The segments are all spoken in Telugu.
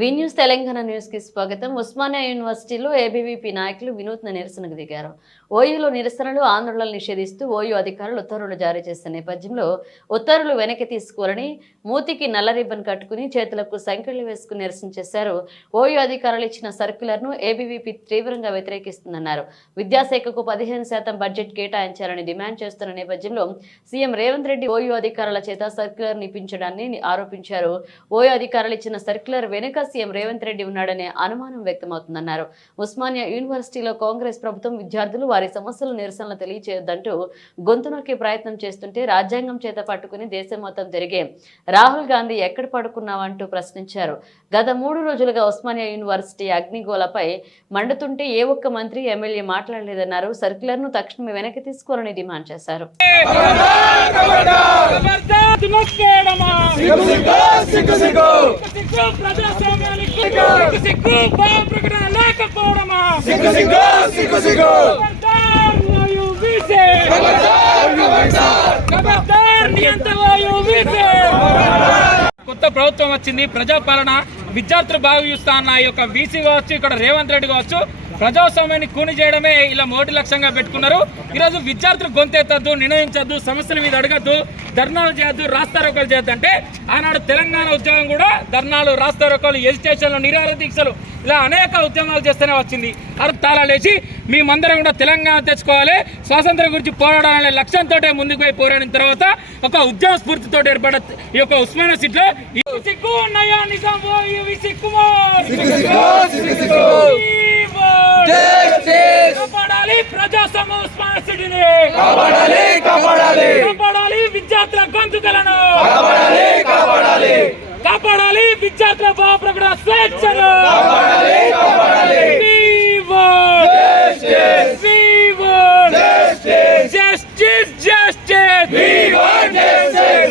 వి న్యూస్ తెలంగాణ న్యూస్ కి స్వాగతం. ఉస్మానియా యూనివర్సిటీలో ఏబీవీపీ నాయకులు వినూత్న నిరసనకు దిగారు. ఓయూలో నిరసనలు ఆందోళనలు నిషేధిస్తూ ఓయూ అధికారులు ఉత్తర్వులు జారీ చేసిన నేపథ్యంలో ఉత్తర్వులు వెనక్కి తీసుకోవాలని మూతికి నల్ల రిబ్బన్ కట్టుకుని చేతులకు సంకెళ్లు వేసుకుని నిరసన చేశారు. ఓయూ అధికారులు ఇచ్చిన సర్క్యులర్ ను ఏబీవీపీ తీవ్రంగా వ్యతిరేకిస్తుందన్నారు. విద్యాశాఖకు 15% బడ్జెట్ కేటాయించాలని డిమాండ్ చేస్తున్న నేపథ్యంలో సీఎం రేవంత్ రెడ్డి ఓయూ అధికారుల చేత సర్క్యులర్ నిపించడాన్ని ఆరోపించారు. ఓయూ అధికారులు ఇచ్చిన సర్క్యులర్ వెనుక సీఎం రేవంత్ రెడ్డి ఉన్నాడనే అనుమానం వ్యక్తమవుతుందన్నారు. ఉస్మానియా యూనివర్సిటీలో కాంగ్రెస్ ప్రభుత్వం విద్యార్థులు వారి సమస్యలు నిరసనలు తెలియచేయొద్దంటూ గొంతు నొక్కే ప్రయత్నం చేస్తుంటే రాజ్యాంగం చేత పట్టుకుని దేశం మొత్తం తిరిగే రాహుల్ గాంధీ ఎక్కడ పడుకున్నావంటూ ప్రశ్నించారు. గత 3 రోజులుగా ఉస్మానియా యూనివర్సిటీ అగ్నిగోళపై మండుతుంటే ఏ ఒక్క మంత్రి ఎమ్మెల్యే మాట్లాడలేదన్నారు. సర్క్యులర్ ను తక్షణమే వెనక్కి తీసుకోవాలని డిమాండ్ చేశారు. కొత్త ప్రభుత్వం వచ్చింది, ప్రజాపాలన, విద్యార్థులు బాగా చూస్తా అన్న ఈ యొక్క వీసీ కావచ్చు, ఇక్కడ రేవంత్ రెడ్డి కావచ్చు, ప్రజాస్వామ్యాన్ని కూని చేయడమే ఇలా మొదటి లక్ష్యంగా పెట్టుకున్నారు. ఈరోజు విద్యార్థులు గొంతెత్తద్దు, నిర్ణయించద్దు, సమస్యల మీద అడగద్దు, ధర్నాలు చేయొద్దు, రాస్తారోకాలు చేయొద్దు అంటే ఆనాడు తెలంగాణ ఉద్యమం కూడా ధర్నాలు, రాస్తారోకాలు, ఎజిటేషన్లు, నిరాహార దీక్షలు ఇలా అనేక ఉద్యమాలు చేస్తూనే వచ్చింది. అర్థాల లేచి మేమందరం కూడా తెలంగాణ తెచ్చుకోవాలి, స్వాతంత్రం గురించి పోరాడాలనే లక్ష్యంతో ముందుకు పోయి పోరాడిన తర్వాత ఒక ఉద్యమ స్ఫూర్తితో ఏర్పడ ఈ యొక్క ఉస్మానియా సిటీలో కాపాడాలి ప్రజాస్వామ్య ఉస్మానియా సిటీని, కాపాడాలి విద్యార్థుల గొంతుకలను, కాపాడాలి విద్యార్థుల భావప్రకటన స్వేచ్ఛను.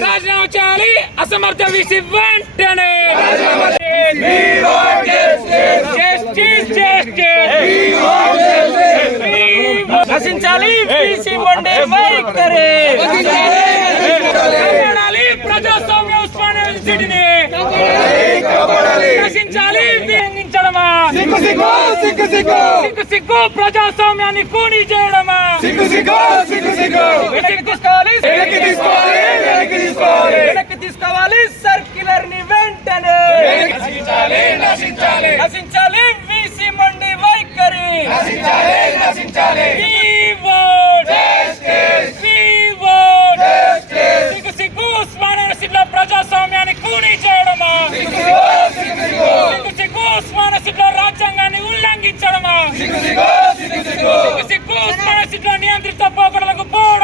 రాజీనామా చేయాలి అసమర్థ వీసీ వెంటనే. నశించాలి వీసీ మొండి వైఖరి, కాపాడాలి ప్రజాస్వామ్య ఉస్మానియా సిటీని, నశించాలి వినియోగించడమా, సిగ్గు ప్రజాస్వామ్యాన్ని కూని చేయడమా, వెనక్కి తీసుకోవాలి సర్క్యులర్ ని వెంటనే. నశించాలి వీసీ మొండి వైఖరి, సిగ్గు ఉస్మానియా సిటీలో ప్రజాస్వామ్యాన్ని కూని చేయడమా, సిగ్గు ఉస్మానియా సిటీలో రాజ్యాంగాన్ని ఉల్లంఘించడమా, సిగ్గు ఉస్మానియా సిటీలో నియంత్రిత పోకడలకు పోవడం.